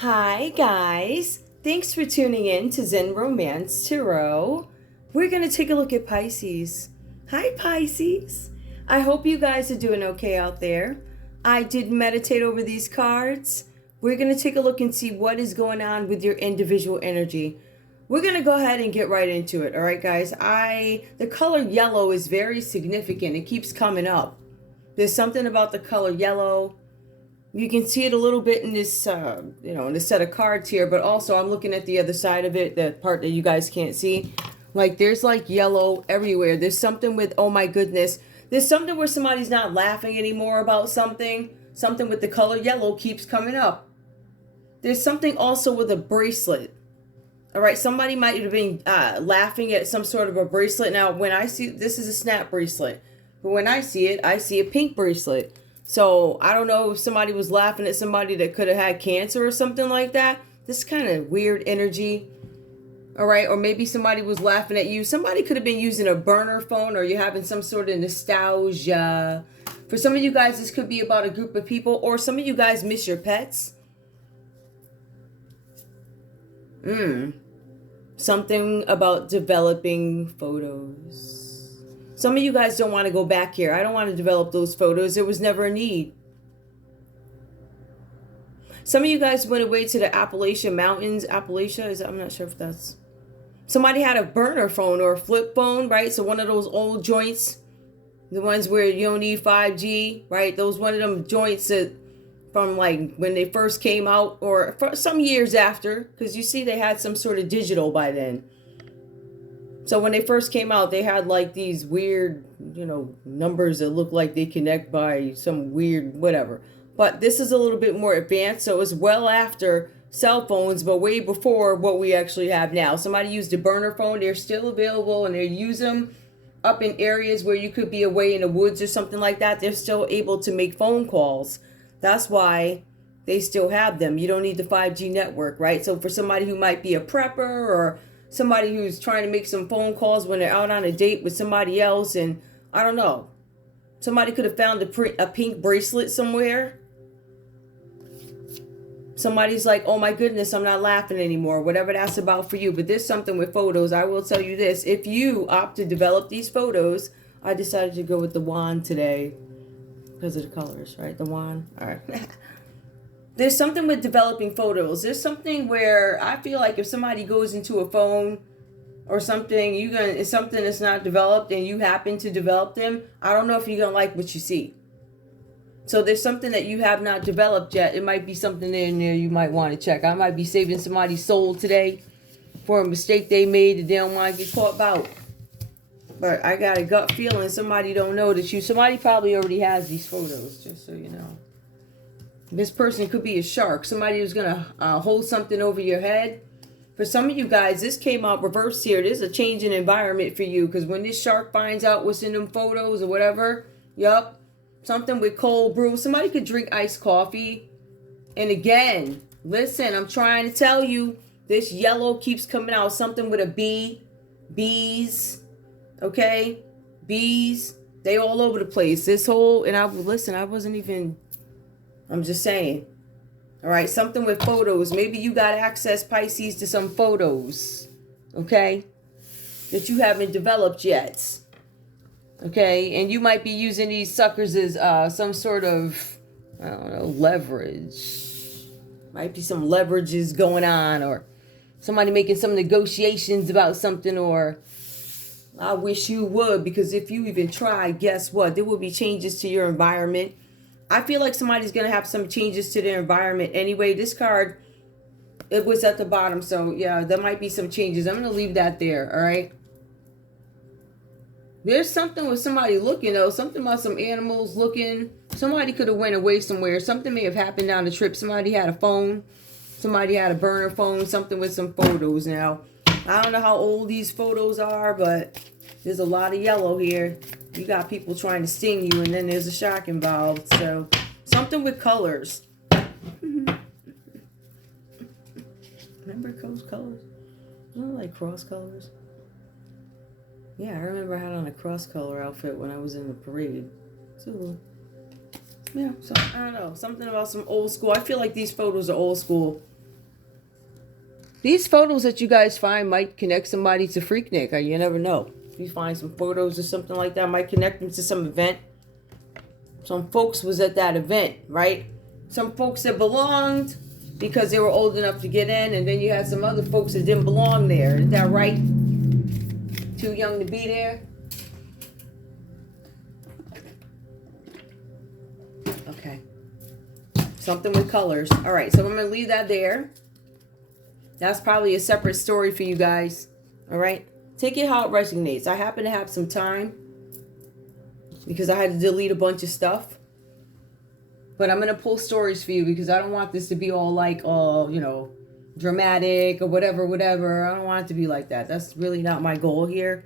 Hi guys, thanks for tuning in to Zen Romance Tarot. We're going to take a look at Pisces. Hi Pisces. I hope you guys are doing okay out there. I did meditate over these cards. We're going to take a look and see what is going on with your individual energy. We're going to go ahead and get right into it. All right guys, the color yellow is very significant. It keeps coming up. There's something about the color yellow. You can see it a little bit in this, in this set of cards here, but also I'm looking at the other side of it, the part that you guys can't see. Like, there's like yellow everywhere. There's something with, oh my goodness. There's something where somebody's not laughing anymore about something. Something with the color yellow keeps coming up. There's something also with a bracelet. All right, somebody might have been laughing at some sort of a bracelet. Now, when I see, this is a snap bracelet. But when I see it, I see a pink bracelet. So I don't know if somebody was laughing at somebody that could have had cancer or something like that. This kind of weird energy. All right. Or maybe somebody was laughing at you. Somebody could have been using a burner phone, or you're having some sort of nostalgia. For some of you guys, this could be about a group of people, or some of you guys miss your pets. Something about developing photos. Some of you guys don't want to go back here. I don't want to develop those photos. There was never a need. Some of you guys went away to the Appalachian Mountains. I'm not sure if that's... Somebody had a burner phone or a flip phone, right? So one of those old joints, the ones where you don't need 5G, right? Those one of them joints that from like when they first came out, or for some years after, because you see they had some sort of digital by then. So when they first came out, they had like these weird, numbers that look like they connect by some weird whatever. But this is a little bit more advanced. So it's well after cell phones, but way before what we actually have now. Somebody used a burner phone. They're still available, and they use them up in areas where you could be away in the woods or something like that. They're still able to make phone calls. That's why they still have them. You don't need the 5G network, right? So for somebody who might be a prepper, or somebody who's trying to make some phone calls when they're out on a date with somebody else, and I don't know, somebody could have found a pink bracelet somewhere. Somebody's like, oh my goodness, I'm not laughing anymore, whatever that's about for you. But there's something with photos. I will tell you this, if you opt to develop these photos, I decided to go with the wand today because of the colors, right? The wand. All right. There's something with developing photos. There's something where I feel like if somebody goes into a phone or something, it's something that's not developed and you happen to develop them, I don't know if you're going to like what you see. So there's something that you have not developed yet. It might be something in there you might want to check. I might be saving somebody's soul today for a mistake they made that they don't want to get caught about. But I got a gut feeling somebody don't know that somebody probably already has these photos, just so you know. This person could be a shark. Somebody who's going to hold something over your head. For some of you guys, this came out reversed here. There's a change in environment for you. Because when this shark finds out what's in them photos or whatever, something with cold brew. Somebody could drink iced coffee. And again, listen, I'm trying to tell you, this yellow keeps coming out. Something with a bee. Bees. Okay? Bees. They all over the place. This whole, and I wasn't even... I'm just saying. All right, something with photos. Maybe you got access, Pisces, to some photos, okay, that you haven't developed yet, okay? And you might be using these suckers as some sort of, I don't know, leverage. Might be some leverages going on, or somebody making some negotiations about something, or I wish you would, because if you even try, guess what? There will be changes to your environment. I feel like somebody's going to have some changes to their environment anyway. This card, it was at the bottom. So, yeah, there might be some changes. I'm going to leave that there, all right? There's something with somebody looking, though. Something about some animals looking. Somebody could have went away somewhere. Something may have happened down the trip. Somebody had a phone. Somebody had a burner phone. Something with some photos now. I don't know how old these photos are, but there's a lot of yellow here. You got people trying to sting you, and then there's a shark involved. So, something with colors. Remember those colors? You know, like cross colors? Yeah, I remember I had on a cross color outfit when I was in the parade. So, yeah, so I don't know. Something about some old school. I feel like these photos are old school. These photos that you guys find might connect somebody to Freaknik. You never know. If you find some photos or something like that, might connect them to some event. Some folks was at that event, right? Some folks that belonged because they were old enough to get in, and then you had some other folks that didn't belong there. Isn't that right? Too young to be there. Okay. Something with colors. All right, so I'm going to leave that there. That's probably a separate story for you guys. All right? Take it how it resonates. I happen to have some time because I had to delete a bunch of stuff. But I'm going to pull stories for you because I don't want this to be all like, you know, dramatic or whatever. I don't want it to be like that. That's really not my goal here.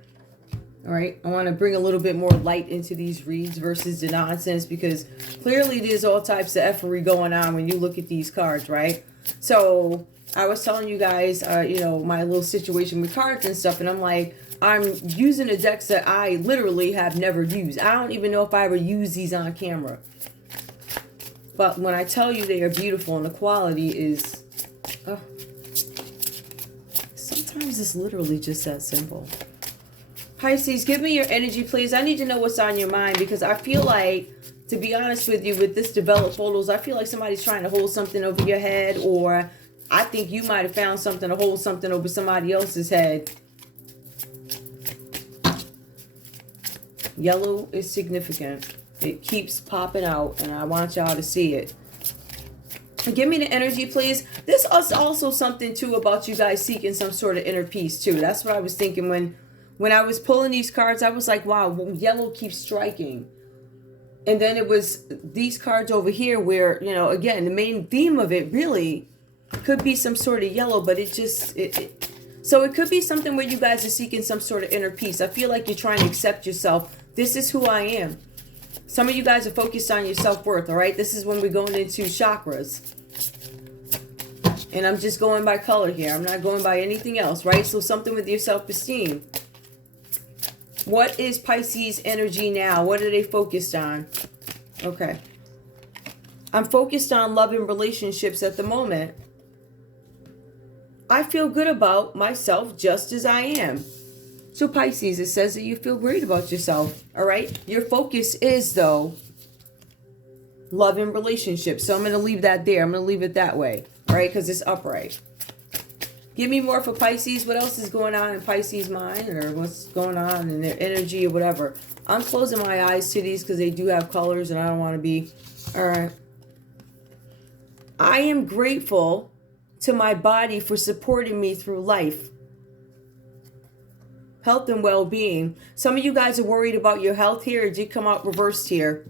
All right? I want to bring a little bit more light into these reads versus the nonsense because clearly there's all types of effery going on when you look at these cards, right? So I was telling you guys, you know, my little situation with cards and stuff, and I'm like, I'm using a deck that I literally have never used. I don't even know if I ever use these on camera. But when I tell you they are beautiful and the quality is, sometimes it's literally just that simple. Pisces, give me your energy, please. I need to know what's on your mind because I feel like, to be honest with you, with this developed photos, I feel like somebody's trying to hold something over your head, or I think you might have found something to hold something over somebody else's head. Yellow is significant. It keeps popping out, and I want y'all to see it. Give me the energy, please. This is also something, too, about you guys seeking some sort of inner peace, too. That's what I was thinking when I was pulling these cards. I was like, wow, yellow keeps striking. And then it was these cards over here where, you know, again, the main theme of it really could be some sort of yellow, but it just, so it could be something where you guys are seeking some sort of inner peace. I feel like you're trying to accept yourself. This is who I am. Some of you guys are focused on your self-worth, all right? This is when we're going into chakras. And I'm just going by color here. I'm not going by anything else, right? So something with your self-esteem. What is Pisces energy now? What are they focused on? Okay. I'm focused on love and relationships at the moment. I feel good about myself just as I am. So Pisces, it says that you feel great about yourself, all right? Your focus is, though, love and relationships. So I'm going to leave that there. I'm going to leave it that way, all right? Because it's upright. Give me more for Pisces. What else is going on in Pisces' mind, or what's going on in their energy or whatever? I'm closing my eyes to these because they do have colors and I don't want to be. All right. I am grateful to my body for supporting me through life. Health and well-being. Some of you guys are worried about your health here. It did come out reversed here.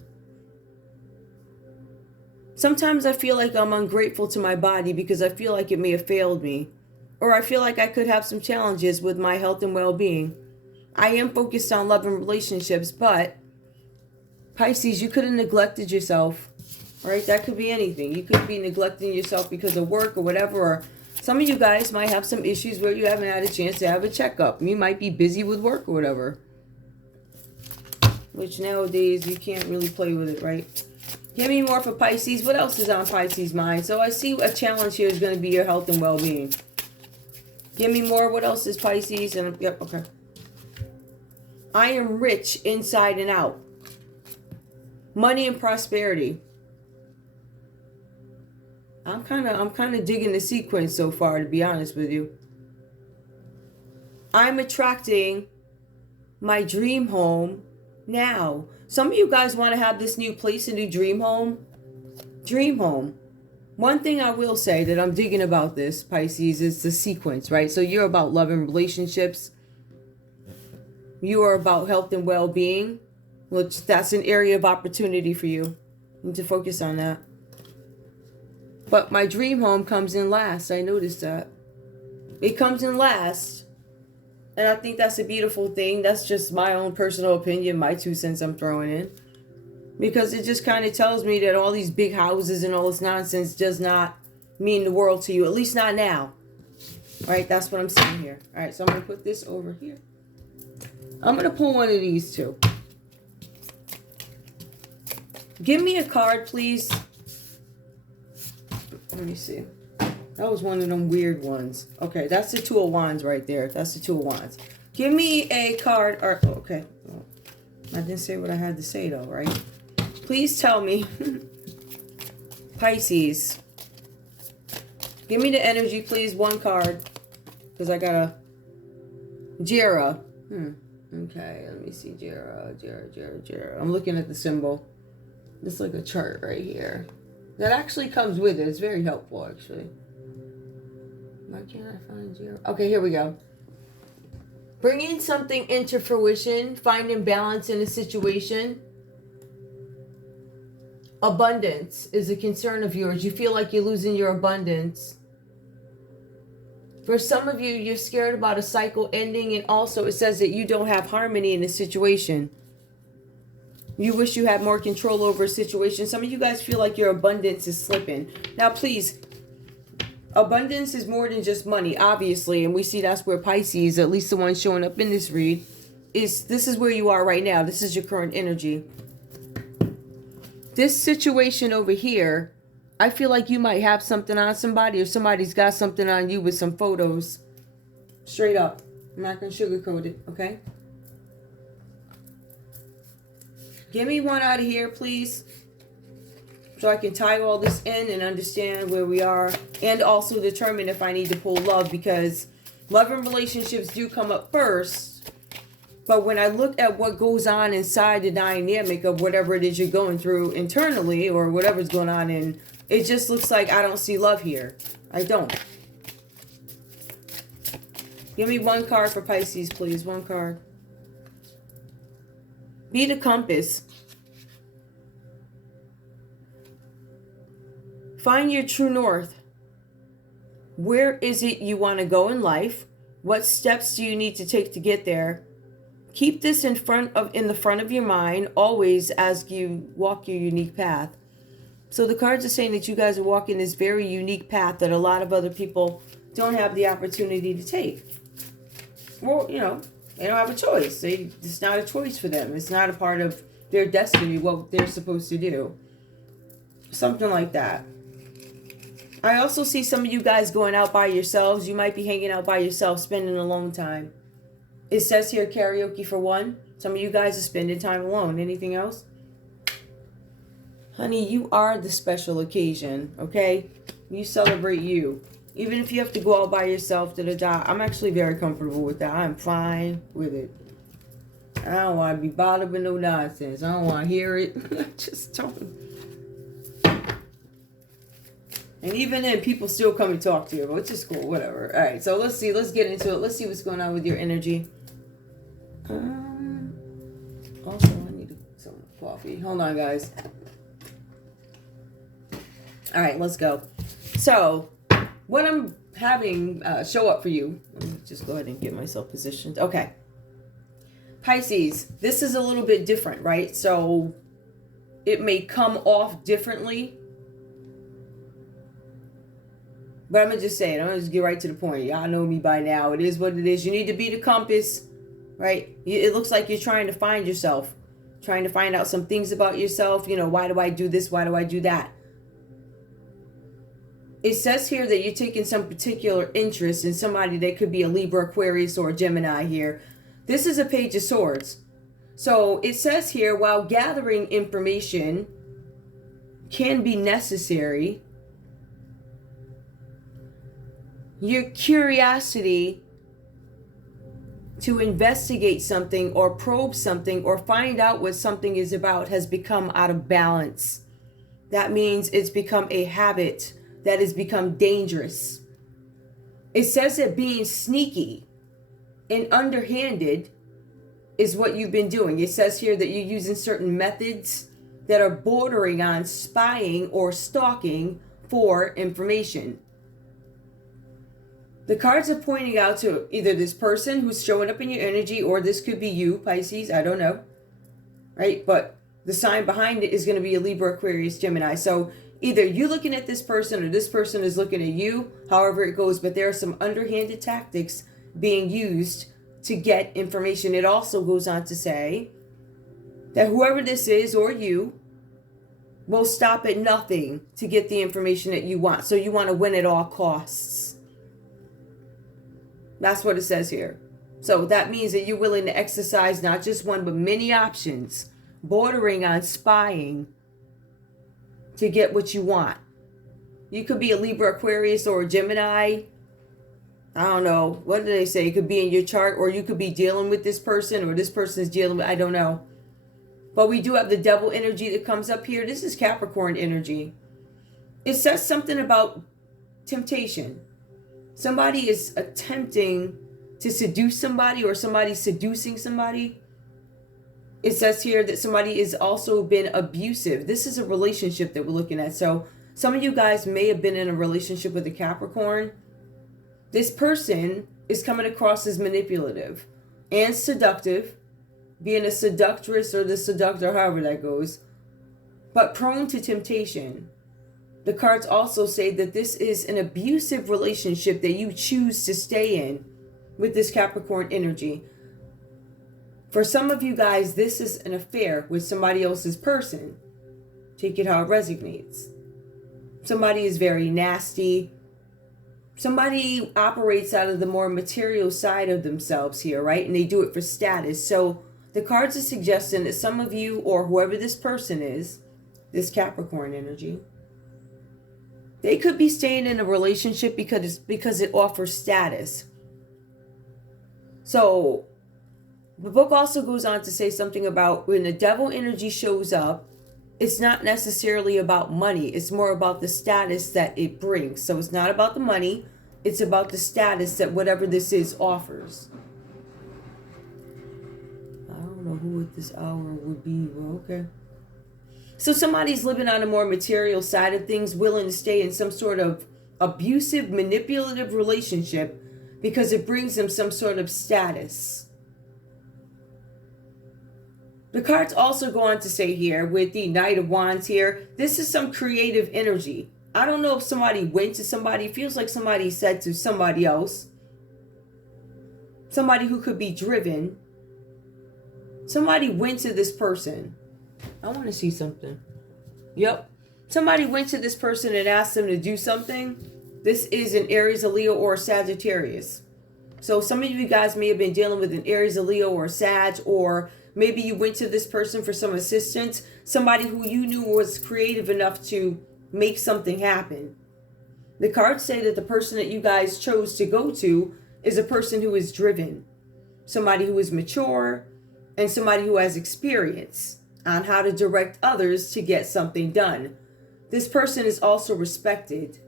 Sometimes I feel like I'm ungrateful to my body because I feel like it may have failed me. Or I feel like I could have some challenges with my health and well-being. I am focused on love and relationships, but Pisces, you could have neglected yourself. All right, that could be anything. You could be neglecting yourself because of work or whatever. Or some of you guys might have some issues where you haven't had a chance to have a checkup. You might be busy with work or whatever. Which nowadays you can't really play with it, right? Give me more for Pisces. What else is on Pisces' mind? So I see a challenge here is going to be your health and well-being. Give me more. What else is Pisces? And yep, okay. I am rich inside and out. Money and prosperity. I'm kind of digging the sequence so far, to be honest with you. I'm attracting my dream home now. Some of you guys want to have this new place, a new dream home. Dream home. One thing I will say that I'm digging about this, Pisces, is the sequence, right? So you're about love and relationships. You are about health and well-being, which that's an area of opportunity for you. You need to focus on that. But my dream home comes in last. I noticed that. It comes in last. And I think that's a beautiful thing. That's just my own personal opinion, my 2 cents I'm throwing in. Because it just kind of tells me that all these big houses and all this nonsense does not mean the world to you. At least not now. All right, that's what I'm saying here. All right, so I'm going to put this over here. I'm going to pull one of these too. Give me a card, please. Let me see. That was one of them weird ones. Okay, that's the Two of Wands right there. That's the Two of Wands. Give me a card. Or, okay. I didn't say what I had to say, though, right? Please tell me. Pisces. Give me the energy, please. One card. Because I got a... Jera. Okay, let me see. Jera. I'm looking at the symbol. It's like a chart right here. That actually comes with it. It's very helpful, actually. Why can't I find Jera? Okay, here we go. Bringing something into fruition. Finding balance in a situation. Abundance is a concern of yours. You feel like you're losing your abundance. For some of you, you're scared about a cycle ending, and also it says that you don't have harmony in a situation. You wish you had more control over a situation. Some of you guys feel like your abundance is slipping. Now, please, abundance is more than just money, obviously, and we see that's where Pisces, at least the one showing up in this read, this is where you are right now. This is your current energy. This situation over here, I feel like you might have something on somebody, or somebody's got something on you with some photos. Straight up. I'm not going to sugarcoat it, okay? Give me one out of here, please. So I can tie all this in and understand where we are. And also determine if I need to pull love, because love and relationships do come up first. But when I look at what goes on inside the dynamic of whatever it is you're going through internally, or whatever's going on in, it just looks like I don't see love here. I don't. Give me one card for Pisces, please. One card. Be the compass. Find your true north. Where is it you want to go in life? What steps do you need to take to get there? Keep this in the front of your mind always as you walk your unique path. So the cards are saying that you guys are walking this very unique path that a lot of other people don't have the opportunity to take. Well, you know, they don't have a choice. It's not a choice for them. It's not a part of their destiny, what they're supposed to do. Something like that. I also see some of you guys going out by yourselves. You might be hanging out by yourself, spending alone time. It says here karaoke for one. Some of you guys are spending time alone. Anything else? Honey, you are the special occasion, okay? You celebrate you. Even if you have to go out by yourself to the job, I'm actually very comfortable with that. I'm fine with it. I don't want to be bothered with no nonsense. I don't want to hear it. I just don't. And even then, people still come and talk to you, which is cool, whatever. All right, so let's see. Let's get into it. Let's see what's going on with your energy. Also, I need some coffee. Hold on, guys. All right, let's go. So, what I'm having show up for you, let me just go ahead and get myself positioned. Okay. Pisces, this is a little bit different, right? So, it may come off differently. But I'm going to just say it. I'm going to just get right to the point. Y'all know me by now. It is what it is. You need to be the compass, right? It looks like you're trying to find yourself. Trying to find out some things about yourself. You know, why do I do this? Why do I do that? It says here that you're taking some particular interest in somebody that could be a Libra, Aquarius, or a Gemini here. This is a Page of Swords. So it says here, while gathering information can be necessary, your curiosity to investigate something or probe something or find out what something is about has become out of balance. That means it's become a habit that has become dangerous. It says that being sneaky and underhanded is what you've been doing. It says here that you're using certain methods that are bordering on spying or stalking for information. The cards are pointing out to either this person who's showing up in your energy, or this could be you, Pisces, I don't know, right? But the sign behind it is going to be a Libra, Aquarius, Gemini. So either you're looking at this person or this person is looking at you, however it goes. But there are some underhanded tactics being used to get information. It also goes on to say that whoever this is or you will stop at nothing to get the information that you want. So you want to win at all costs. That's what it says here. So that means that you're willing to exercise not just one, but many options, bordering on spying to get what you want. You could be a Libra, Aquarius, or a Gemini. I don't know. What do they say? It could be in your chart, or you could be dealing with this person, or this person is dealing with, I don't know. But we do have the devil energy that comes up here. This is Capricorn energy. It says something about temptation. Somebody is attempting to seduce somebody, or somebody's seducing somebody. It says here that somebody has also been abusive. This is a relationship that we're looking at. So some of you guys may have been in a relationship with a Capricorn. This person is coming across as manipulative and seductive, being a seductress or the seductor, however that goes, but prone to temptation. The cards also say that this is an abusive relationship that you choose to stay in with this Capricorn energy. For some of you guys, this is an affair with somebody else's person. Take it how it resonates. Somebody is very nasty. Somebody operates out of the more material side of themselves here, right? And they do it for status. So the cards are suggesting that some of you, or whoever this person is, this Capricorn energy, they could be staying in a relationship because it offers status. So the book also goes on to say something about when the devil energy shows up, it's not necessarily about money. It's more about the status that it brings. So it's not about the money. It's about the status that whatever this is offers. I don't know who at this hour would be. Well, okay. So somebody's living on a more material side of things, willing to stay in some sort of abusive, manipulative relationship because it brings them some sort of status. The cards also go on to say here with the Knight of Wands here, this is some creative energy. I don't know if somebody went to somebody. It feels like somebody said to somebody else. Somebody who could be driven. Somebody went to this person. I want to see something. Yep. Somebody went to this person and asked them to do something. This is an Aries, a Leo, or a Sagittarius. So some of you guys may have been dealing with an Aries, a Leo, or a Sag, or maybe you went to this person for some assistance. Somebody who you knew was creative enough to make something happen. The cards say that the person that you guys chose to go to is a person who is driven. Somebody who is mature and somebody who has experience on how to direct others to get something done. This person is also respected.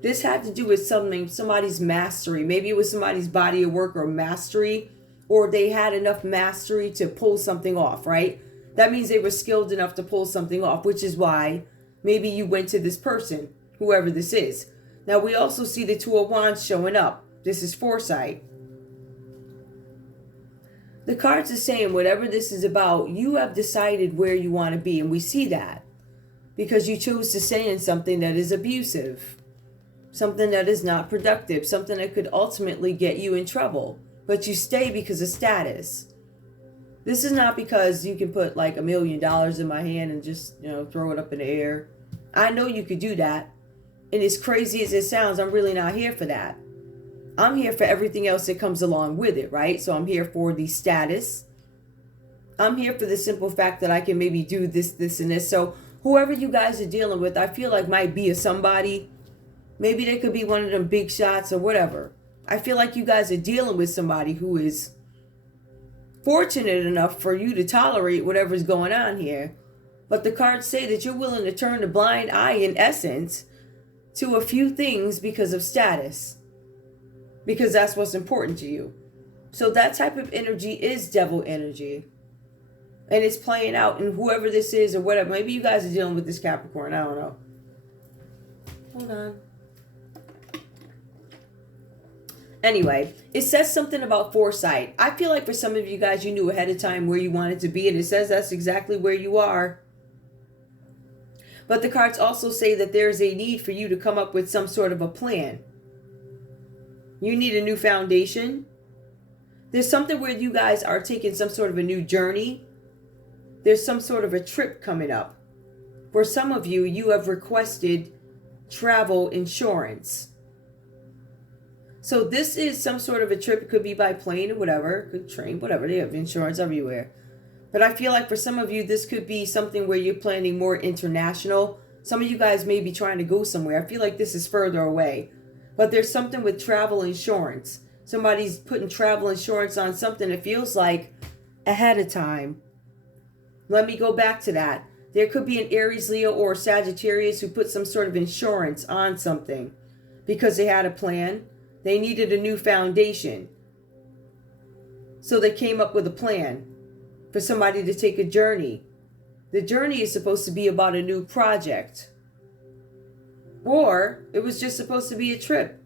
This had to do with somebody's mastery. Maybe it was somebody's body of work or mastery, or they had enough mastery to pull something off, right? That means they were skilled enough to pull something off, which is why maybe you went to this person, whoever this is. Now, we also see the Two of Wands showing up. This is foresight. The cards are saying whatever this is about, you have decided where you want to be. And we see that because you chose to stay in something that is abusive, something that is not productive, something that could ultimately get you in trouble. But you stay because of status. This is not because you can put like $1 million in my hand and just, throw it up in the air. I know you could do that. And as crazy as it sounds, I'm really not here for that. I'm here for everything else that comes along with it, right? So I'm here for the status. I'm here for the simple fact that I can maybe do this, this, and this. So whoever you guys are dealing with, I feel like might be a somebody. Maybe they could be one of them big shots or whatever. I feel like you guys are dealing with somebody who is fortunate enough for you to tolerate whatever's going on here. But the cards say that you're willing to turn a blind eye, in essence, to a few things because of status. Because that's what's important to you. So that type of energy is devil energy. And it's playing out in whoever this is or whatever. Maybe you guys are dealing with this Capricorn. I don't know. Hold on. Anyway, it says something about foresight. I feel like for some of you guys, you knew ahead of time where you wanted to be. And it says that's exactly where you are. But the cards also say that there's a need for you to come up with some sort of a plan. You need a new foundation. There's something where you guys are taking some sort of a new journey. there's some sort of a trip coming up. For some of you, you have requested travel insurance. So this is some sort of a trip. It could be by plane or whatever, could train, whatever. They have insurance everywhere. But I feel like for some of you, this could be something where you're planning more international. Some of you guys may be trying to go somewhere. I feel like this is further away. But there's something with travel insurance. Somebody's putting travel insurance on something, it feels like, ahead of time. Let me go back to that. There could be an Aries, Leo, or Sagittarius who put some sort of insurance on something because they had a plan. They needed a new foundation. So they came up with a plan for somebody to take a journey. The journey is supposed to be about a new project. Or it was just supposed to be a trip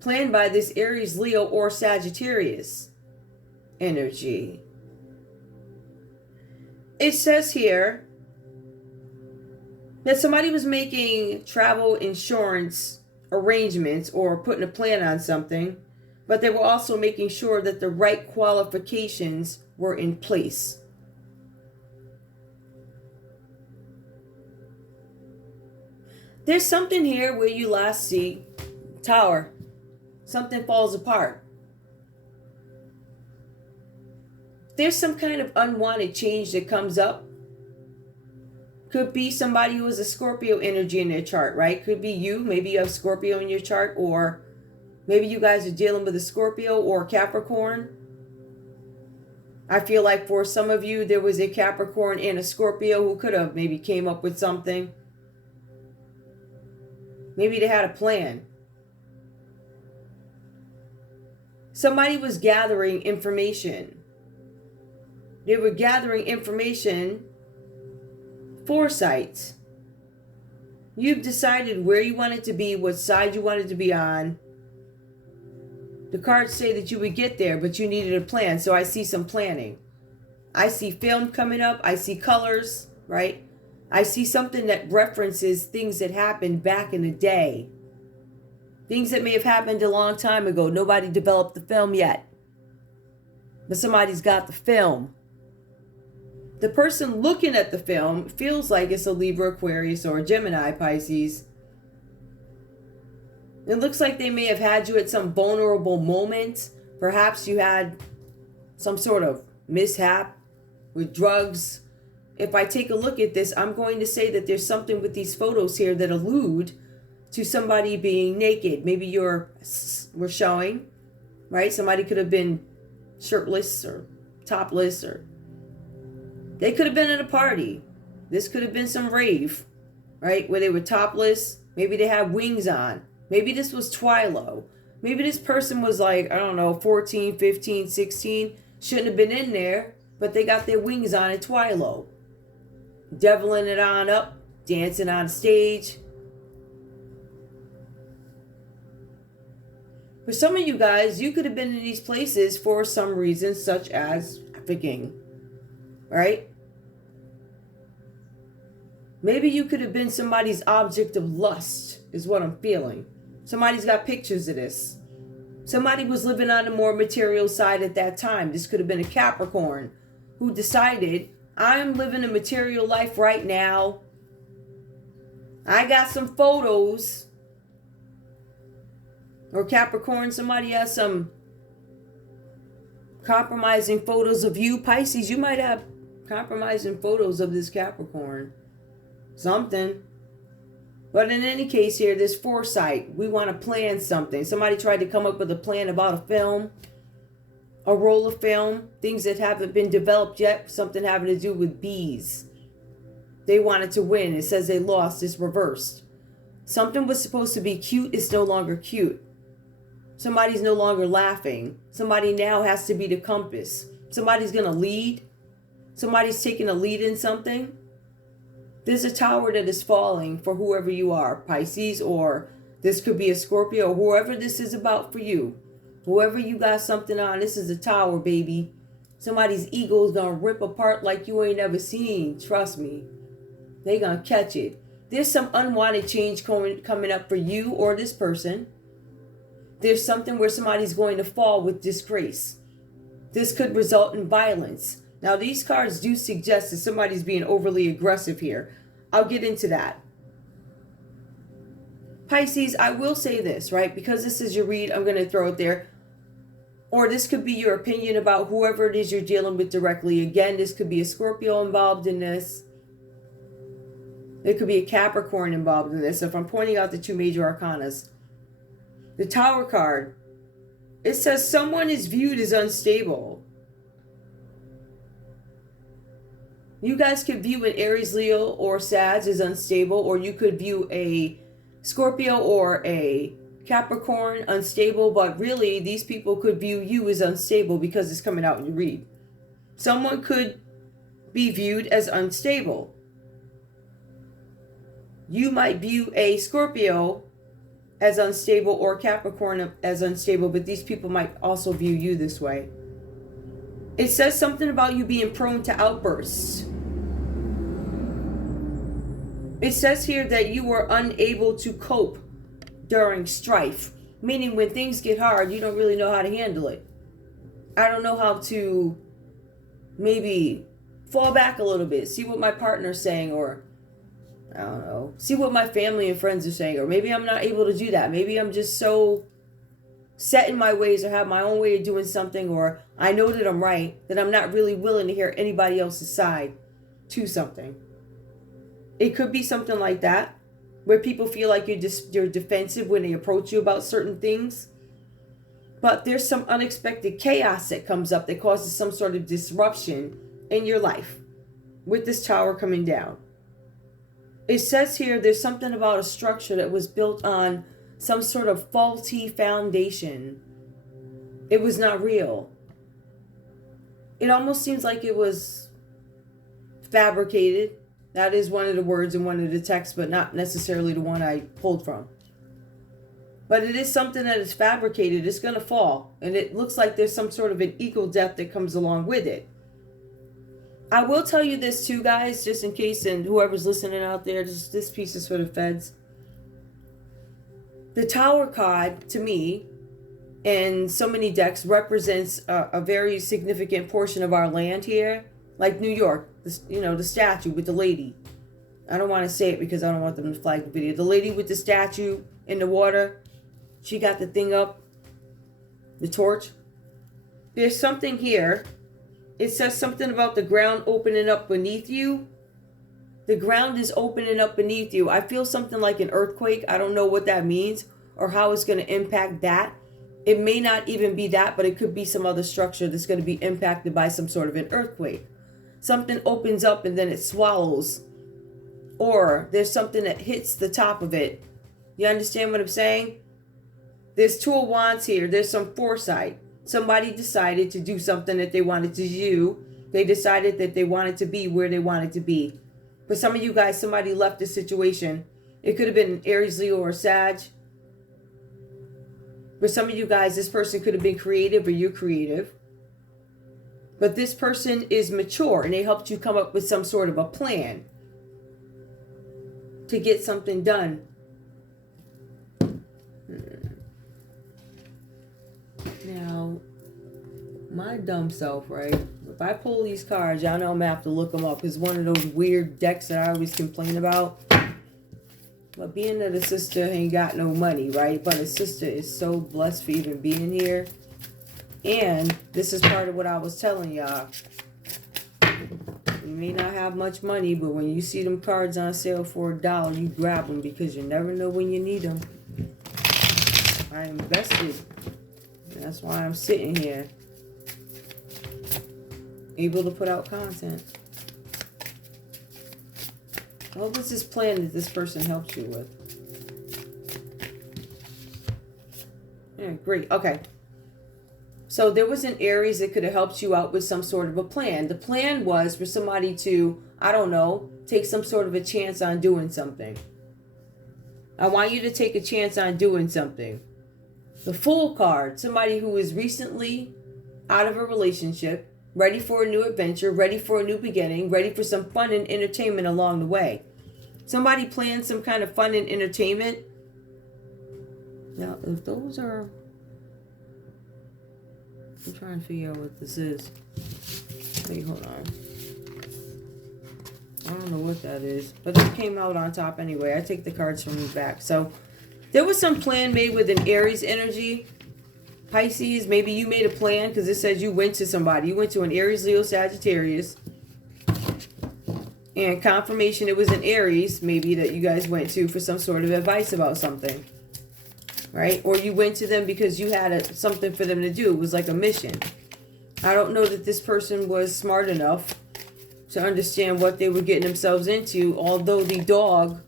planned by this Aries, Leo, or Sagittarius energy. It says here that somebody was making travel insurance arrangements or putting a plan on something, but they were also making sure that the right qualifications were in place. There's something here where you last see Tower. Something falls apart. There's some kind of unwanted change that comes up. Could be somebody who has a Scorpio energy in their chart, right? Could be you. Maybe you have Scorpio in your chart, or maybe you guys are dealing with a Scorpio or Capricorn. I feel like for some of you, there was a Capricorn and a Scorpio who could have maybe came up with something. Maybe they had a plan. Somebody was gathering information. They were gathering information, foresight. You've decided where you wanted to be, what side you wanted to be on. The cards say that you would get there, but you needed a plan. So I see some planning. I see film coming up. I see colors, right? I see something that references things that happened back in the day. Things that may have happened a long time ago. Nobody developed the film yet. But somebody's got the film. The person looking at the film feels like it's a Libra, Aquarius, or a Gemini, Pisces. It looks like they may have had you at some vulnerable moment. Perhaps you had some sort of mishap with drugs. If I take a look at this, I'm going to say that there's something with these photos here that allude to somebody being naked. Maybe we're showing, right? Somebody could have been shirtless or topless, or they could have been at a party. This could have been some rave, right? Where they were topless. Maybe they had wings on. Maybe this was Twilo. Maybe this person was like, I don't know, 14, 15, 16. Shouldn't have been in there, but they got their wings on at Twilo. Deviling it on up, dancing on stage. For some of you guys, you could have been in these places for some reason, such as trafficking, right? Maybe you could have been somebody's object of lust, is what I'm feeling. Somebody's got pictures of this. Somebody was living on the more material side at that time. This could have been a Capricorn who decided, I'm living a material life right now. I got some photos. Or Capricorn, somebody has some compromising photos of you. Pisces, you might have compromising photos of this Capricorn. Something. But in any case here, this foresight, we want to plan something. Somebody tried to come up with a plan about a film, a roll of film, things that haven't been developed yet, something having to do with bees. They wanted to win. It says they lost. It's reversed. Something was supposed to be cute. It's no longer cute. Somebody's no longer laughing. Somebody now has to be the compass. Somebody's going to lead. Somebody's taking a lead in something. There's a tower that is falling for whoever you are, Pisces, or this could be a Scorpio, or whoever this is about for you. Whoever you got something on, this is a tower, baby. Somebody's ego is going to rip apart like you ain't never seen. Trust me. They going to catch it. There's some unwanted change coming up for you or this person. There's something where somebody's going to fall with disgrace. This could result in violence. Now, these cards do suggest that somebody's being overly aggressive here. I'll get into that. Pisces, I will say this, right? Because this is your read, I'm going to throw it there. Or this could be your opinion about whoever it is you're dealing with directly. Again, this could be a Scorpio involved in this. There could be a Capricorn involved in this. If I'm pointing out the two major arcanas. The Tower card. It says someone is viewed as unstable. You guys could view an Aries, Leo, or Sag as unstable. Or you could view a Scorpio or a Capricorn unstable. But really, these people could view you as unstable because it's coming out in your read. Someone could be viewed as unstable. You might view a Scorpio as unstable or Capricorn as unstable, but these people might also view you this way. It says something about you being prone to outbursts. It says here that you were unable to cope during strife, meaning when things get hard, you don't really know how to handle it. I don't know how to maybe fall back a little bit, see what my partner's saying, or I don't know, see what my family and friends are saying, or maybe I'm not able to do that. Maybe I'm just so set in my ways or have my own way of doing something, or I know that I'm right, that I'm not really willing to hear anybody else's side to something. It could be something like that, where people feel like you're defensive when they approach you about certain things. But there's some unexpected chaos that comes up that causes some sort of disruption in your life with this Tower coming down. It says here there's something about a structure that was built on some sort of faulty foundation. It was not real. It almost seems like it was fabricated. That is one of the words in one of the texts, but not necessarily the one I pulled from. But it is something that is fabricated. It's going to fall. And it looks like there's some sort of an equal death that comes along with it. I will tell you this too, guys, just in case, and whoever's listening out there, this piece is for the feds. The Tower card, to me, in so many decks, represents a very significant portion of our land here. Like New York, the statue with the lady. I don't want to say it because I don't want them to flag the video. The lady with the statue in the water, she got the thing up, the torch. There's something here. It says something about the ground opening up beneath you. The ground is opening up beneath you. I feel something like an earthquake. I don't know what that means or how it's going to impact that. It may not even be that, but it could be some other structure that's going to be impacted by some sort of an earthquake. Something opens up and then it swallows. Or there's something that hits the top of it. You understand what I'm saying? There's Two of Wands here. There's some foresight. Somebody decided to do something that they wanted to do. They decided that they wanted to be where they wanted to be. For some of you guys, somebody left the situation. It could have been an Aries, Leo, or Sag. For some of you guys, this person could have been creative or you're creative. But this person is mature and they helped you come up with some sort of a plan to get something done. Now, my dumb self, right? If I pull these cards, y'all know I'm going to have to look them up. It's one of those weird decks that I always complain about. But being that a sister ain't got no money, right? But a sister is so blessed for even being here. And this is part of what I was telling y'all. You may not have much money, but when you see them cards on sale for $1, you grab them because you never know when you need them. I invested. That's why I'm sitting here, able to put out content. What was this plan that this person helped you with? Yeah, great. Okay. So there was an Aries that could have helped you out with some sort of a plan. The plan was for somebody to, I don't know, take some sort of a chance on doing something. I want you to take a chance on doing something. The Fool card, somebody who is recently out of a relationship, ready for a new adventure, ready for a new beginning, ready for some fun and entertainment along the way. Somebody planned some kind of fun and entertainment. Now, if those are... I'm trying to figure out what this is. Wait, hold on. I don't know what that is, but it came out on top anyway. I take the cards from the back. So there was some plan made with an Aries energy. Pisces, maybe you made a plan because it says you went to somebody. You went to an Aries, Leo, Sagittarius. And confirmation it was an Aries, maybe, that you guys went to for some sort of advice about something. Right? Or you went to them because you had something for them to do. It was like a mission. I don't know that this person was smart enough to understand what they were getting themselves into, although the dog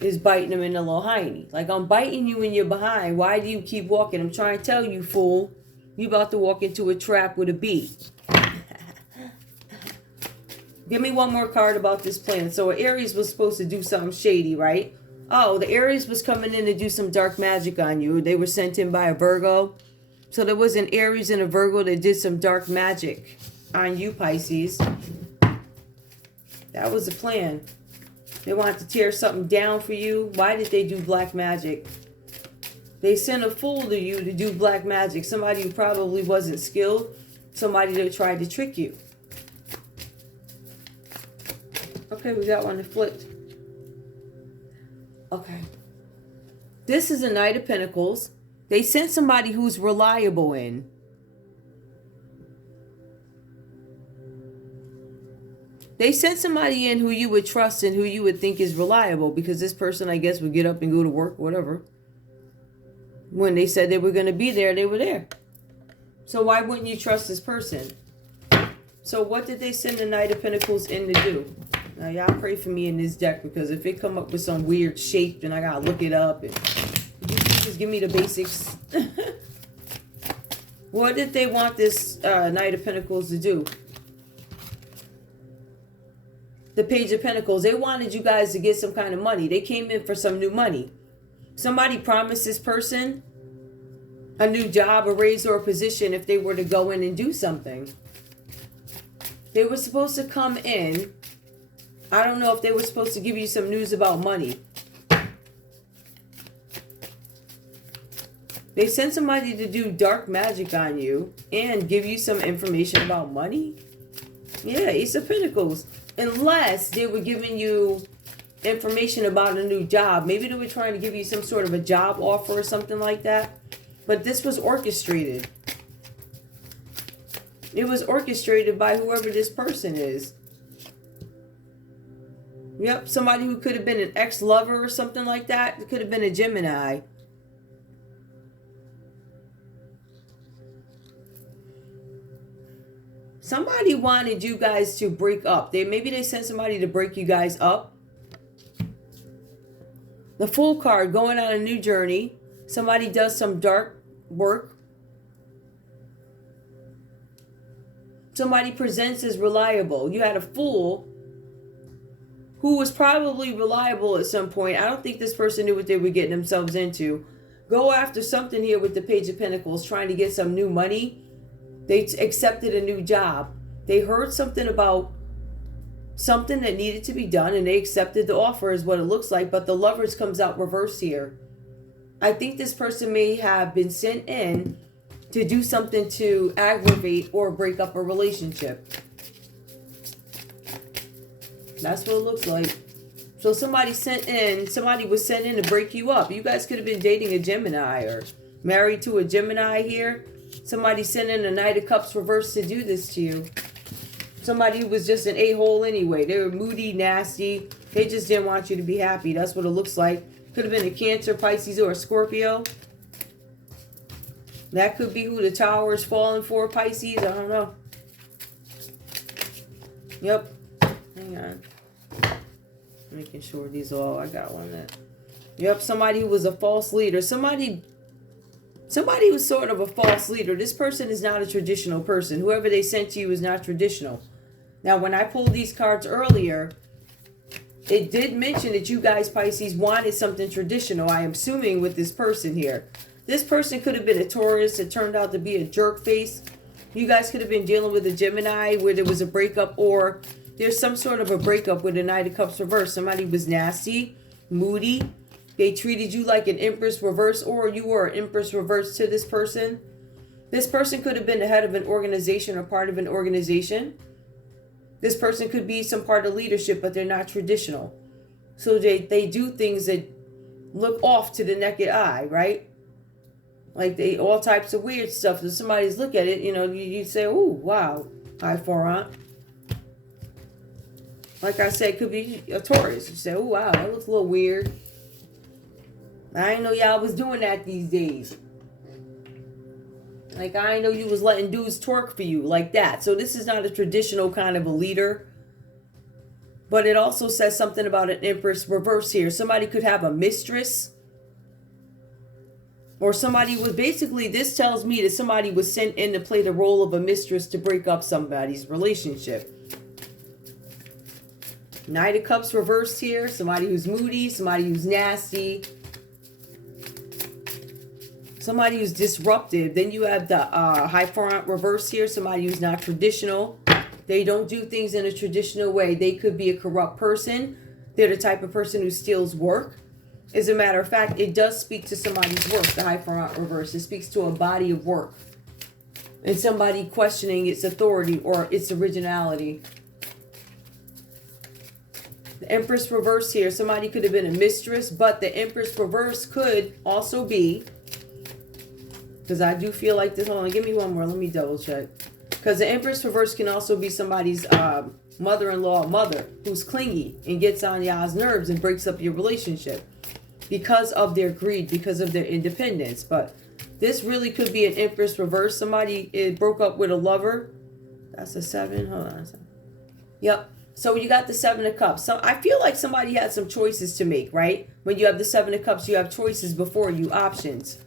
is biting them in the little hiney. Like, I'm biting you in your behind. Why do you keep walking? I'm trying to tell you, fool. You about to walk into a trap with a bee. Give me one more card about this plan. So Aries was supposed to do something shady, right? Oh, the Aries was coming in to do some dark magic on you. They were sent in by a Virgo. So there was an Aries and a Virgo that did some dark magic on you, Pisces. That was the plan. They wanted to tear something down for you. Why did they do black magic? They sent a fool to you to do black magic. Somebody who probably wasn't skilled. Somebody that tried to trick you. Okay, we got one that flipped. Okay. This is a Knight of Pentacles. They sent somebody who's reliable in. They sent somebody in who you would trust and who you would think is reliable, because this person, I guess, would get up and go to work, whatever. When they said they were going to be there, they were there. So why wouldn't you trust this person? So what did they send the Knight of Pentacles in to do? Now, y'all pray for me in this deck, because if it come up with some weird shape, then I got to look it up. And just give me the basics. What did they want this Knight of Pentacles to do? The Page of Pentacles. They wanted you guys to get some kind of money. They came in for some new money. Somebody promised this person a new job, a raise, or a position if they were to go in and do something. They were supposed to come in. I don't know if they were supposed to give you some news about money. They sent somebody to do dark magic on you and give you some information about money. Yeah, Ace of Pentacles. Unless they were giving you information about a new job. Maybe they were trying to give you some sort of a job offer or something like that. But this was orchestrated. It was orchestrated by whoever this person is. Yep, somebody who could have been an ex-lover or something like that. It could have been a Gemini. Somebody wanted you guys to break up. Maybe they sent somebody to break you guys up. The Fool card, going on a new journey. Somebody does some dark work. Somebody presents as reliable. You had a Fool who was probably reliable at some point. I don't think this person knew what they were getting themselves into. Go after something here with the Page of Pentacles, trying to get some new money. They accepted a new job. They heard something about something that needed to be done, and they accepted the offer is what it looks like. But the Lovers comes out reverse here. I think this person may have been sent in to do something to aggravate or break up a relationship. That's what it looks like. So somebody was sent in to break you up. You guys could have been dating a Gemini or married to a Gemini here. Somebody sent in a Knight of Cups reverse to do this to you. Somebody who was just an a-hole anyway. They were moody, nasty. They just didn't want you to be happy. That's what it looks like. Could have been a Cancer, Pisces, or a Scorpio. That could be who the tower is falling for, Pisces. I don't know. Yep. Hang on. Making sure these all... I got one that... Yep, somebody who was a false leader. Somebody who's sort of a false leader. This person is not a traditional person. Whoever they sent to you is not traditional. Now, when I pulled these cards earlier, it did mention that you guys, Pisces, wanted something traditional. I am assuming with this person here. This person could have been a Taurus. It turned out to be a jerk face. You guys could have been dealing with a Gemini where there was a breakup, or there's some sort of a breakup with a Knight of Cups reverse. Somebody was nasty, moody. They treated you like an Empress reverse, or you were an Empress reverse to this person. This person could have been the head of an organization or part of an organization. This person could be some part of leadership, but they're not traditional. So they do things that look off to the naked eye, right? Like they all types of weird stuff. If somebody's look at it, you say, "Oh, wow, high forearm." Like I said, it could be a Taurus. You say, "Oh, wow, that looks a little weird. I didn't know y'all was doing that these days. Like, I didn't know you was letting dudes twerk for you like that." So this is not a traditional kind of a leader. But it also says something about an Empress reverse here. Somebody could have a mistress. Or somebody was, basically, this tells me that somebody was sent in to play the role of a mistress to break up somebody's relationship. Knight of Cups reversed here. Somebody who's moody, somebody who's nasty. Somebody who's disruptive. Then you have the High Forearm reverse here. Somebody who's not traditional. They don't do things in a traditional way. They could be a corrupt person. They're the type of person who steals work. As a matter of fact, it does speak to somebody's work, the High Forearm reverse. It speaks to a body of work. And somebody questioning its authority or its originality. The Empress reverse here. Somebody could have been a mistress, but the Empress reverse could also be, because I do feel like this. Hold on, give me one more. Let me double check. Because the Empress reverse can also be somebody's mother-in-law, mother, who's clingy and gets on y'all's nerves and breaks up your relationship because of their greed, because of their independence. But this really could be an Empress reverse. Somebody broke up with a lover. That's a 7. Hold on. Yep. So you got the 7 of Cups. So I feel like somebody had some choices to make, right? When you have the 7 of Cups, you have choices before you, options.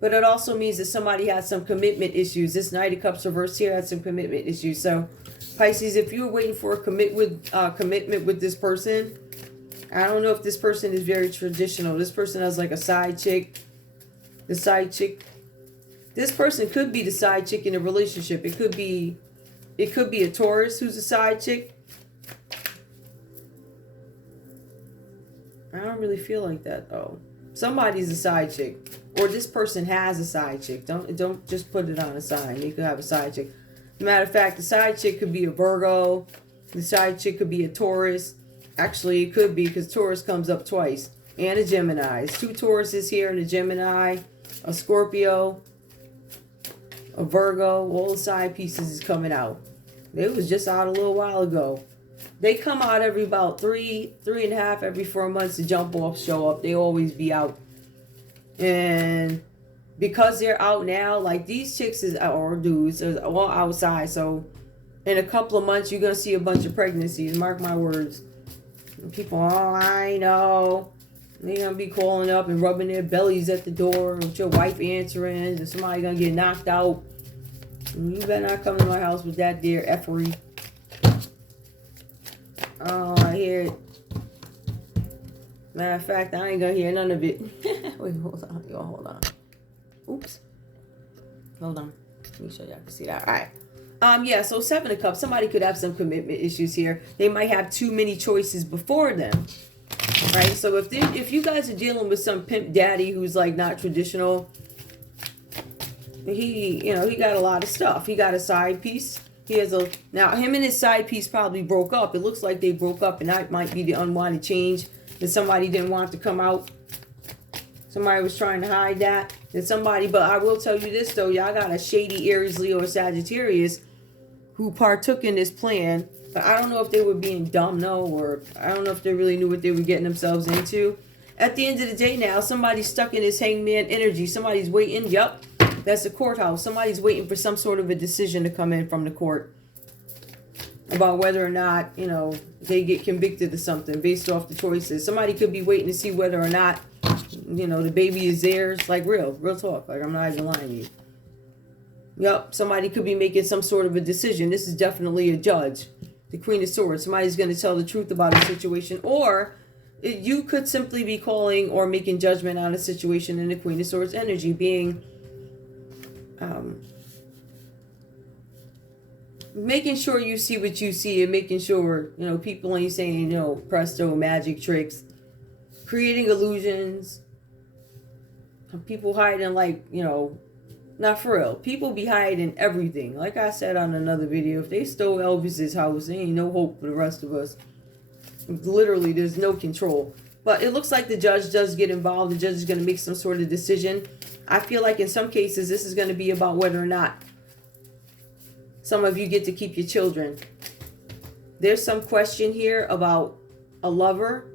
But it also means that somebody has some commitment issues. This Knight of Cups reverse here had some commitment issues. So, Pisces, if you're waiting for a commitment with this person, I don't know if this person is very traditional. This person has like a side chick. The side chick. This person could be the side chick in a relationship. It could be a Taurus who's a side chick. I don't really feel like that though. Somebody's a side chick. Or this person has a side chick. Don't just put it on a sign. You could have a side chick. Matter of fact, the side chick could be a Virgo. The side chick could be a Taurus. Actually, it could be, because Taurus comes up twice. And a Gemini. It's 2 Tauruses here and a Gemini. A Scorpio. A Virgo. All the side pieces is coming out. It was just out a little while ago. They come out every about 3.5, every 4 months. The jump off show up. They always be out. And because they're out now, like these chicks or dudes are all outside. So in a couple of months, you're going to see a bunch of pregnancies. Mark my words. And people, oh, I know. They're going to be calling up and rubbing their bellies at the door with your wife answering. And somebody going to get knocked out. And you better not come to my house with that dear effery. Oh, I hear it. Matter of fact, I ain't gonna hear none of it. Wait, hold on, y'all, hold on. Oops. Hold on. Let me show you. I can see that. All right. Yeah. So 7 of Cups. Somebody could have some commitment issues here. They might have too many choices before them, right? So if you guys are dealing with some pimp daddy who's like not traditional, he got a lot of stuff. He got a side piece. Now him and his side piece probably broke up. It looks like they broke up, and that might be the unwanted change. That somebody didn't want to come out. Somebody was trying to hide that. But I will tell you this though, y'all got a shady Aries, Leo, or Sagittarius who partook in this plan. But I don't know if they were being dumb, or I don't know if they really knew what they were getting themselves into. At the end of the day now, somebody's stuck in this hangman energy. Somebody's waiting. Yup, that's the courthouse. Somebody's waiting for some sort of a decision to come in from the court about whether or not, they get convicted of something based off the choices. Somebody could be waiting to see whether or not, the baby is theirs. Like real talk. Like, I'm not even lying to you. Yep, somebody could be making some sort of a decision. This is definitely a judge. The Queen of Swords. Somebody's going to tell the truth about a situation. Or you could simply be calling or making judgment on a situation in the Queen of Swords energy. Being... making sure you see what you see, and making sure, people ain't saying, presto, magic tricks, creating illusions, people hiding like, Now, for real, people be hiding everything. Like I said on another video, if they stole Elvis's house, there ain't no hope for the rest of us. Literally, there's no control. But it looks like the judge does get involved. The judge is going to make some sort of decision. I feel like in some cases, this is going to be about whether or not some of you get to keep your children. There's some question here about a lover,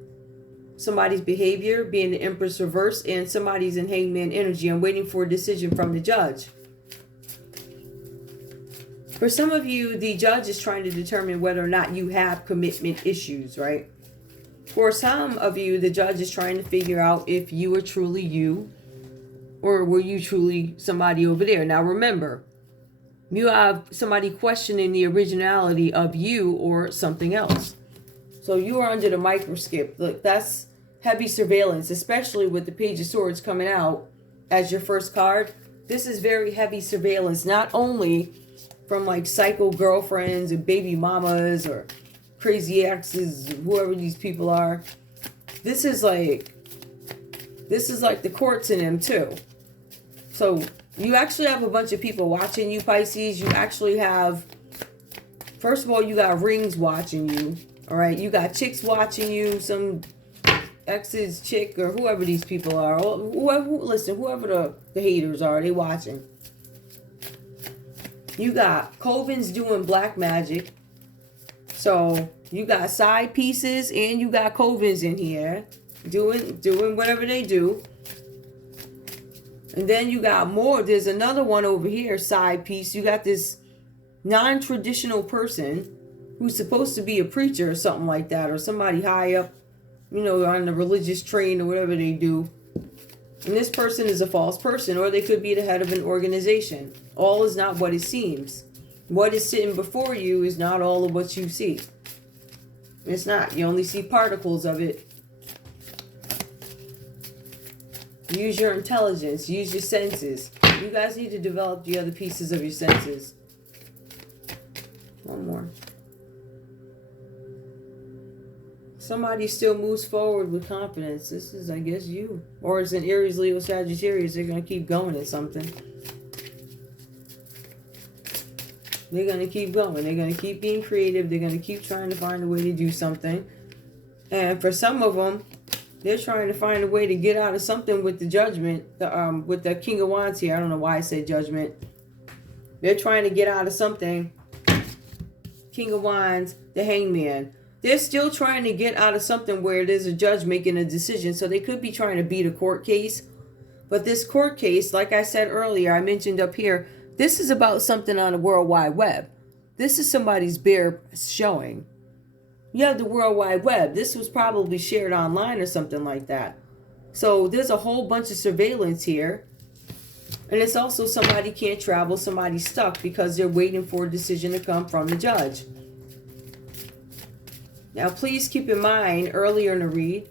somebody's behavior being the Empress reverse, and somebody's in Hangman energy. I'm waiting for a decision from the judge. For some of you, the judge is trying to determine whether or not you have commitment issues, right? For some of you, the judge is trying to figure out if you are truly you, or were you truly somebody over there. Now remember, you have somebody questioning the originality of you or something else. So you are under the microscope. Look, that's heavy surveillance, especially with the Page of Swords coming out as your first card. This is very heavy surveillance, not only from like psycho girlfriends and baby mamas or crazy exes, whoever these people are. This is like the courts in them too. So you actually have a bunch of people watching you, Pisces. You actually have, first of all, you got rings watching you. All right, you got chicks watching you, some ex's chick or whoever these people are. Whoever the haters are, they watching. You got covens doing black magic. So you got side pieces and you got covens in here doing whatever they do. And then you got more. There's another one over here, side piece. You got this non-traditional person who's supposed to be a preacher or something like that, or somebody high up, you know, on the religious train or whatever they do. And this person is a false person, or they could be the head of an organization. All is not what it seems. What is sitting before you is not all of what you see. It's not. You only see particles of it. Use your intelligence. Use your senses. You guys need to develop the other pieces of your senses. One more. Somebody still moves forward with confidence. This is, I guess, you. Or it's an Aries, Leo, Sagittarius. They're going to keep going at something. They're going to keep going. They're going to keep being creative. They're going to keep trying to find a way to do something. And for some of them, they're trying to find a way to get out of something with the judgment. With the King of Wands here. I don't know why I said judgment. They're trying to get out of something. King of Wands, the Hangman. They're still trying to get out of something where there's a judge making a decision. So they could be trying to beat a court case. But this court case, like I said earlier, I mentioned up here, this is about something on the World Wide Web. This is somebody's bare showing. You have the World Wide Web. This was probably shared online or something like that. So there's a whole bunch of surveillance here. And it's also somebody can't travel, somebody's stuck because they're waiting for a decision to come from the judge. Now, please keep in mind, earlier in the read,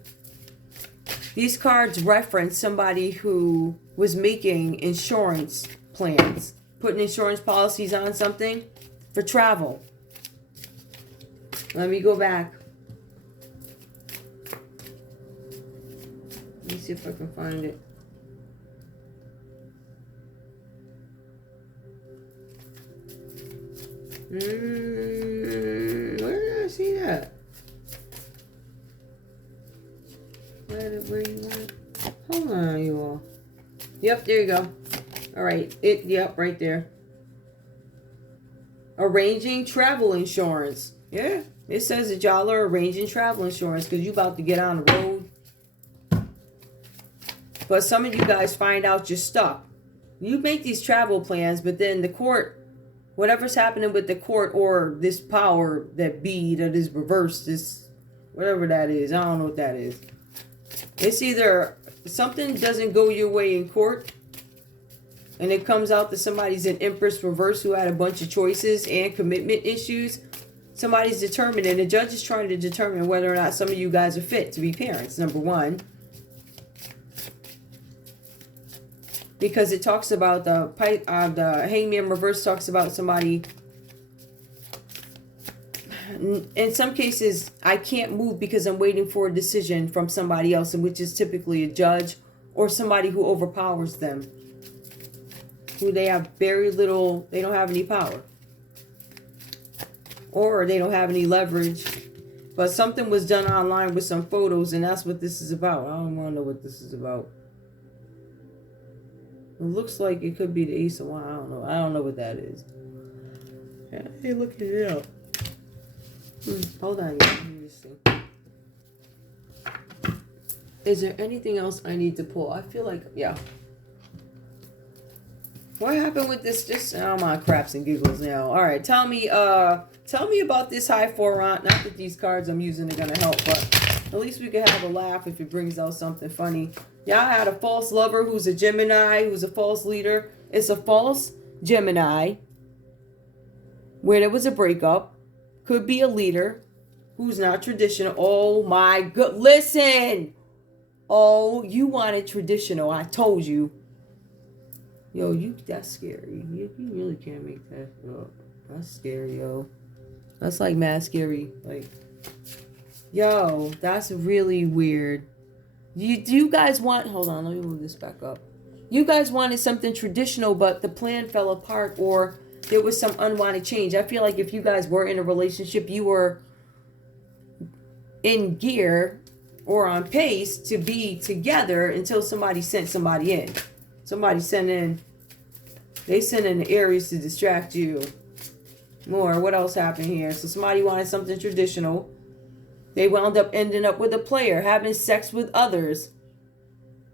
these cards reference somebody who was making insurance plans, putting insurance policies on something for travel. Let me go back. Let me see if I can find it. Where did I see that? Where you want? Hold on, you all. Yep, there you go. All right, yep, right there. Arranging travel insurance. Yeah, it says that y'all are arranging travel insurance because you about to get on the road. But some of you guys find out you're stuck. You make these travel plans, but then the court, whatever's happening with the court or this power that be that is reversed, this whatever that is, I don't know what that is. It's either something doesn't go your way in court and it comes out that somebody's an Empress reverse who had a bunch of choices and commitment issues. Somebody's determined, and the judge is trying to determine whether or not some of you guys are fit to be parents, number one. Because it talks about the Hangman reverse talks about somebody. In some cases, I can't move because I'm waiting for a decision from somebody else, which is typically a judge or somebody who overpowers them. who they have very little, they don't have any power. Or they don't have any leverage. But something was done online with some photos, and that's what this is about. I don't want to know what this is about. It looks like it could be the Ace of Wands. I don't know. I don't know what that is. Hey, look it up. Hold on. Let me just see. Is there anything else I need to pull? I feel like, yeah. What happened with this? Just, oh my craps and giggles now. All right, tell me about this high four aunt. Not that these cards I'm using are gonna help, but at least we could have a laugh if it brings out something funny. Y'all had a false lover who's a Gemini, who's a false leader. It's a false Gemini where there was a breakup. Could be a leader who's not traditional. Oh my god, listen. Oh, you wanted traditional. I told you. Yo, that's scary. You really can't make that up. That's scary, yo. That's like mad scary. Like, yo, that's really weird. Do you guys want, hold on, let me move this back up. You guys wanted something traditional, but the plan fell apart, or there was some unwanted change. I feel like if you guys were in a relationship, you were in gear or on pace to be together until somebody sent somebody in. Somebody sent in, they sent in the Aries to distract you more. What else happened here? So somebody wanted something traditional. They wound up ending up with a player, having sex with others.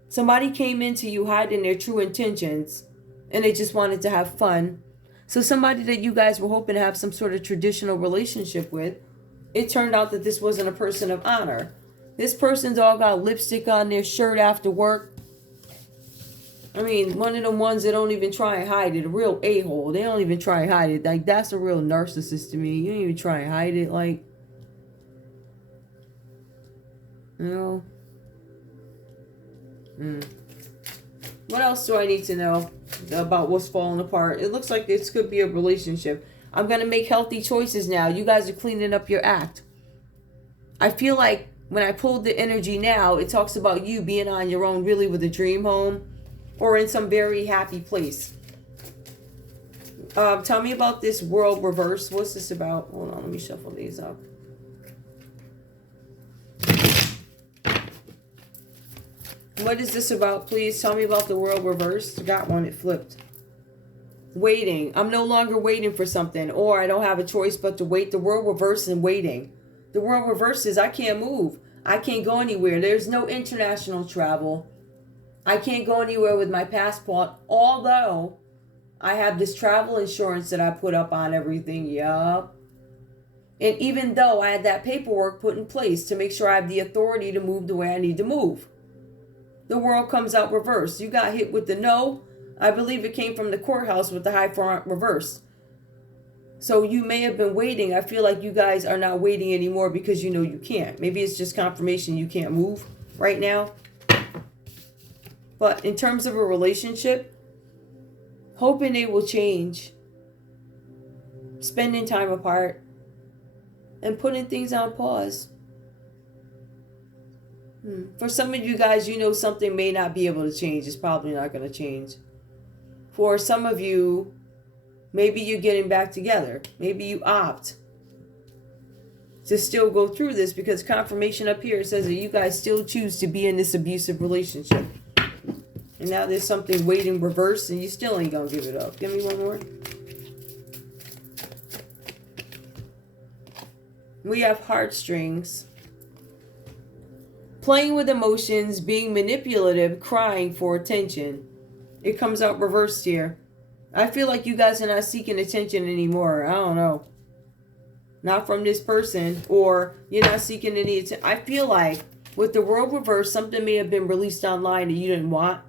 Somebody came into you hiding their true intentions, and they just wanted to have fun. So somebody that you guys were hoping to have some sort of traditional relationship with, it turned out that this wasn't a person of honor. This person's all got lipstick on their shirt after work. I mean, one of them ones that don't even try and hide it. A real a-hole. They don't even try and hide it. Like, that's a real narcissist to me. You don't even try and hide it. Like, you know. What else do I need to know about what's falling apart? It looks like this could be a relationship. I'm going to make healthy choices now. You guys are cleaning up your act. I feel like when I pulled the energy now, it talks about you being on your own, really, with a dream home or in some very happy place. Tell me about this world reverse. What's this about? Hold on, let me shuffle these up. What is this about? Please tell me about the world reversed. Got one, it flipped. Waiting. I'm no longer waiting for something, or I don't have a choice but to wait. The world reverse and waiting. The world reverse is I can't move. I can't go anywhere. There's no international travel. I can't go anywhere with my passport, although I have this travel insurance that I put up on everything. Yup. And even though I had that paperwork put in place to make sure I have the authority to move the way I need to move. The world comes out reversed. You got hit with the no. I believe it came from the courthouse with the high front reverse. So you may have been waiting. I feel like you guys are not waiting anymore because you know you can't. Maybe it's just confirmation you can't move right now. But in terms of a relationship, hoping it will change. Spending time apart. And putting things on pause. For some of you guys, you know something may not be able to change. It's probably not going to change. For some of you, maybe you're getting back together. Maybe you opt to still go through this because confirmation up here says that you guys still choose to be in this abusive relationship. And now there's something waiting reverse and you still ain't going to give it up. Give me one more. We have heartstrings. Playing with emotions, being manipulative, crying for attention. It comes out reversed here. I feel like you guys are not seeking attention anymore. I don't know. Not from this person, or you're not seeking any attention. I feel like with the world reversed, something may have been released online that you didn't want,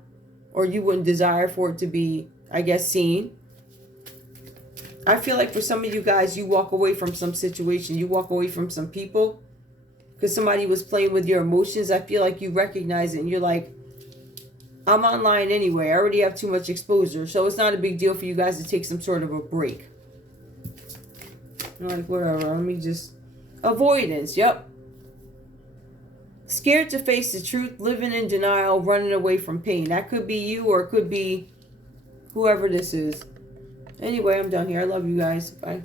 or you wouldn't desire for it to be, I guess, seen. I feel like for some of you guys, you walk away from some situation. You walk away from some people. Because somebody was playing with your emotions. I feel like you recognize it and you're like, I'm online anyway. I already have too much exposure. So it's not a big deal for you guys to take some sort of a break. Like, whatever. Let me just... Avoidance. Yep. Scared to face the truth. Living in denial. Running away from pain. That could be you, or it could be whoever this is. Anyway, I'm done here. I love you guys. Bye.